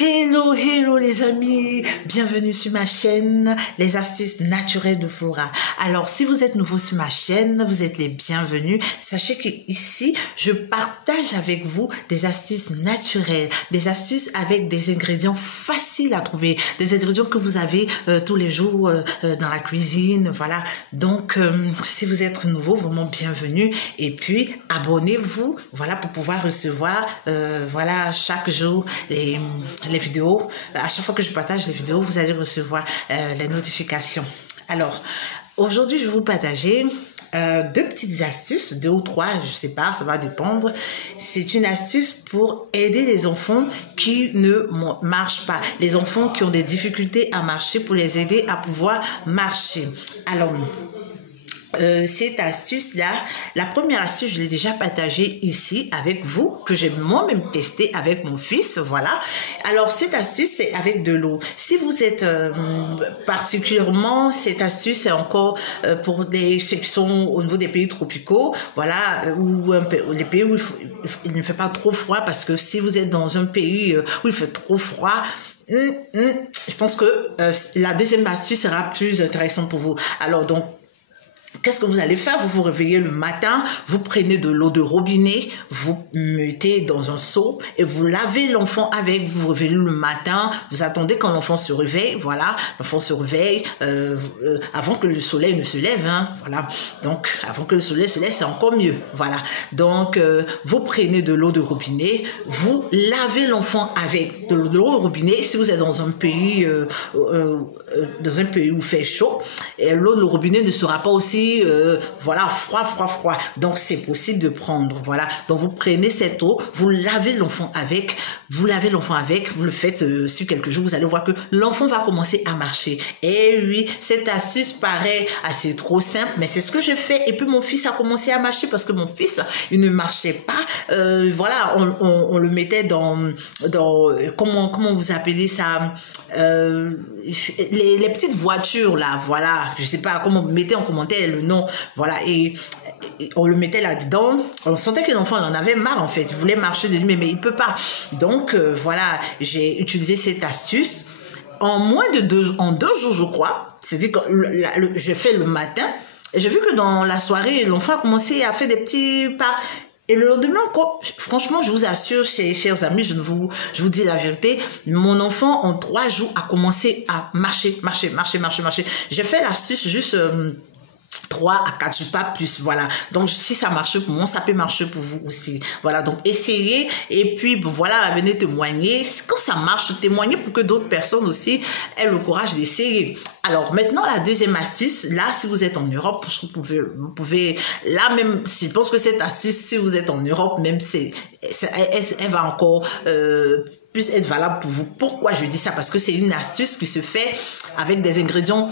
Hello, hello les amis, bienvenue sur ma chaîne, les astuces naturelles de Flora. Alors, si vous êtes nouveau sur ma chaîne, vous êtes les bienvenus. Sachez que ici, je partage avec vous des astuces naturelles, des astuces avec des ingrédients faciles à trouver, des ingrédients que vous avez tous les jours dans la cuisine, voilà. Donc, si vous êtes nouveau, vraiment bienvenue. Et puis, abonnez-vous, voilà, pour pouvoir recevoir, voilà, chaque jour les vidéos. À chaque fois que je partage les vidéos, vous allez recevoir les notifications. Alors, aujourd'hui, je vais vous partager deux petites astuces, deux ou trois, je sais pas, ça va dépendre. C'est une astuce pour aider les enfants qui ne marchent pas, les enfants qui ont des difficultés à marcher, pour les aider à pouvoir marcher. Alors, cette astuce-là, la première astuce, je l'ai déjà partagée ici avec vous, que j'ai moi-même testé avec mon fils, voilà. Alors, cette astuce, c'est avec de l'eau. Si vous êtes particulièrement, cette astuce, c'est encore pour ceux qui sont au niveau des pays tropicaux, voilà, ou les pays où il ne fait pas trop froid, parce que si vous êtes dans un pays où il fait trop froid, je pense que la deuxième astuce sera plus intéressante pour vous. Alors, donc, qu'est-ce que vous allez faire? Vous vous réveillez le matin, vous prenez de l'eau de robinet, vous mettez dans un seau et vous lavez l'enfant avec. Vous vous réveillez le matin, vous attendez quand l'enfant se réveille, voilà, l'enfant se réveille avant que le soleil ne se lève, hein, voilà. Donc, avant que le soleil se lève, c'est encore mieux, voilà. Donc, vous prenez de l'eau de robinet, vous lavez l'enfant avec de l'eau de robinet. Si vous êtes dans un pays, où il fait chaud, et l'eau de robinet ne sera pas aussi voilà, froid. Donc, c'est possible de prendre, voilà. Donc, vous prenez cette eau, vous lavez l'enfant avec, vous le faites sur quelques jours, vous allez voir que l'enfant va commencer à marcher. Et oui, cette astuce paraît assez trop simple, mais c'est ce que je fais. Et puis, mon fils a commencé à marcher parce que mon fils, il ne marchait pas. Voilà, on le mettait dans comment vous appelez ça, les petites voitures, là, voilà. Je sais pas comment, mettez en commentaire le nom, voilà, et on le mettait là-dedans. On sentait que l'enfant en avait marre, en fait, il voulait marcher de lui, mais il peut pas. Donc voilà, j'ai utilisé cette astuce en moins de 2 jours, je crois. C'est-à-dire que j'ai fait le matin et j'ai vu que dans la soirée, l'enfant a commencé à faire des petits pas. Et le lendemain, franchement, je vous assure, chers amis, je vous dis la vérité, mon enfant, en 3 jours, a commencé à marcher. J'ai fait l'astuce juste 3 à 4 jours, pas plus, voilà. Donc, si ça marche pour moi, ça peut marcher pour vous aussi. Voilà, donc essayez et puis, voilà, venez témoigner. Quand ça marche, témoignez pour que d'autres personnes aussi aient le courage d'essayer. Alors, maintenant, la deuxième astuce, là, si vous êtes en Europe, vous pouvez, là même, je pense que cette astuce, si vous êtes en Europe, même, elle va encore plus être valable pour vous. Pourquoi je dis ça? Parce que c'est une astuce qui se fait avec des ingrédients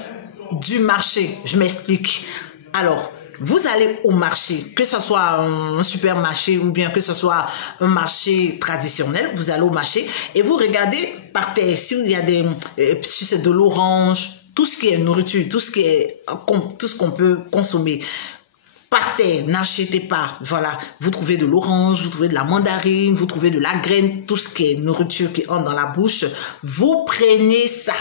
du marché. Je m'explique. Alors, vous allez au marché, que ce soit un supermarché ou bien que ce soit un marché traditionnel, vous allez au marché et vous regardez par terre s'il y a si c'est de l'orange, tout ce qui est nourriture, tout ce qu'on peut consommer. Par terre, n'achetez pas, voilà, vous trouvez de l'orange, vous trouvez de la mandarine, vous trouvez de la graine, tout ce qui est nourriture qui entre dans la bouche, vous prenez ça.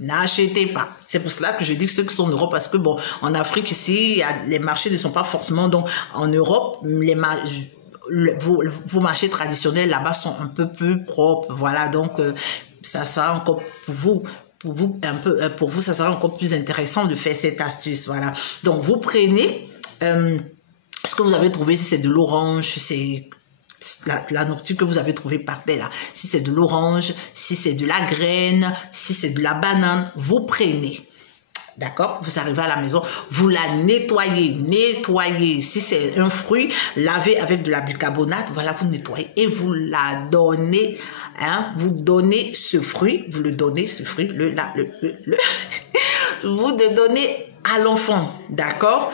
N'achetez pas. C'est pour cela que je dis que ceux qui sont en Europe, parce que bon, en Afrique ici, les marchés ne sont pas forcément, donc en Europe, vos marchés traditionnels là-bas sont un peu plus propres, voilà, donc ça sera encore pour vous, ça sera encore plus intéressant de faire cette astuce, voilà. Donc vous prenez ce que vous avez trouvé, si c'est de l'orange, si c'est la nourriture que vous avez trouvée par terre là, si c'est de l'orange, si c'est de la graine, si c'est de la banane, vous prenez, d'accord, vous arrivez à la maison, vous la nettoyez, si c'est un fruit, lavez avec de la bicarbonate, voilà, vous nettoyez et vous la donnez, hein, vous donnez ce fruit, vous le donnez, vous le donnez à l'enfant, d'accord.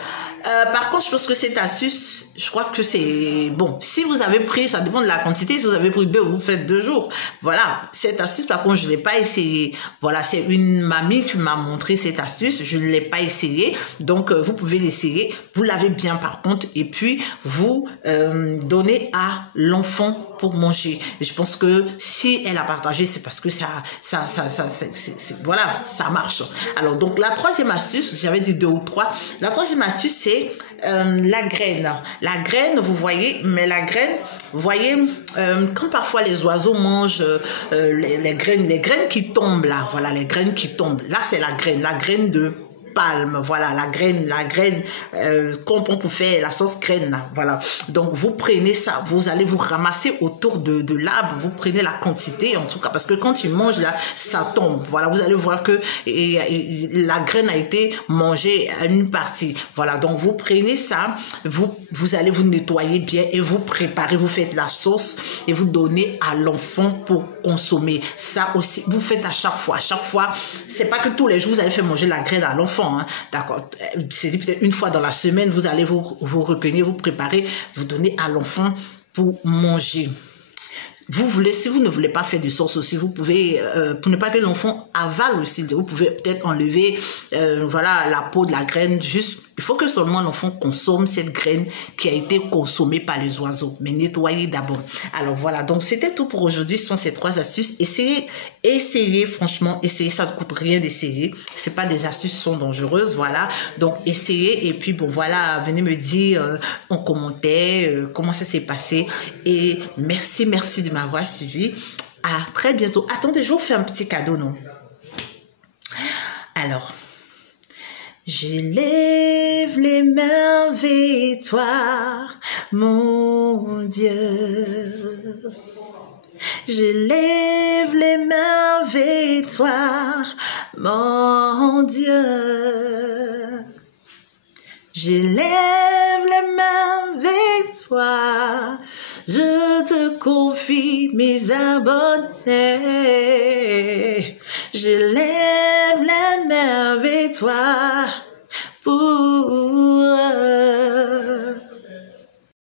Par contre, je pense que cette astuce, je crois que c'est bon. Si vous avez pris, ça dépend de la quantité. Si vous avez pris 2, vous faites 2 jours. Voilà, cette astuce, par contre, je ne l'ai pas essayé. Voilà, c'est une mamie qui m'a montré cette astuce. Je ne l'ai pas essayé. Donc, vous pouvez l'essayer. Vous lavez bien, par contre. Et puis, vous donnez à l'enfant pour manger. Et je pense que si elle a partagé, c'est parce que voilà, ça marche. Alors, donc, la troisième astuce, j'avais dit 2 ou 3. La troisième astuce, c'est la graine. La graine, vous voyez, mais la graine, vous voyez, quand parfois les oiseaux mangent les graines qui tombent là, voilà, les graines qui tombent. Là, c'est la graine de palme, voilà, la graine qu'on prend pour faire la sauce graine, là, voilà. Donc, vous prenez ça, vous allez vous ramasser autour de l'arbre, vous prenez la quantité, en tout cas, parce que quand tu manges, là, ça tombe, voilà, vous allez voir que la graine a été mangée à une partie, voilà, donc vous prenez ça, vous allez vous nettoyer bien et vous préparez, vous faites la sauce et vous donnez à l'enfant pour consommer. Ça aussi, vous faites à chaque fois, c'est pas que tous les jours, vous allez faire manger la graine à l'enfant, hein, d'accord, c'est peut-être une fois dans la semaine, vous allez vous recueillir, vous préparer, vous donner à l'enfant pour manger. Si vous ne voulez pas faire de sauce aussi, vous pouvez, pour ne pas que l'enfant avale aussi, vous pouvez peut-être enlever voilà, la peau de la graine, juste, il faut que seulement l'enfant consomme cette graine qui a été consommée par les oiseaux, mais nettoyez d'abord. Alors voilà, donc c'était tout pour aujourd'hui, ce sont ces 3 astuces. Essayez, franchement, essayez, ça ne coûte rien d'essayer. C'est pas des astuces qui sont dangereuses, voilà. Donc essayez et puis bon voilà, venez me dire en commentaire comment ça s'est passé. Et merci de m'avoir suivi. À très bientôt. Attendez, je vous fais un petit cadeau, non? Alors, je lève les mains vers toi, mon Dieu. Je lève les mains vers toi, mon Dieu. Je lève les mains vers toi, je te confie mes abonnés. Je lève les mains vers toi pour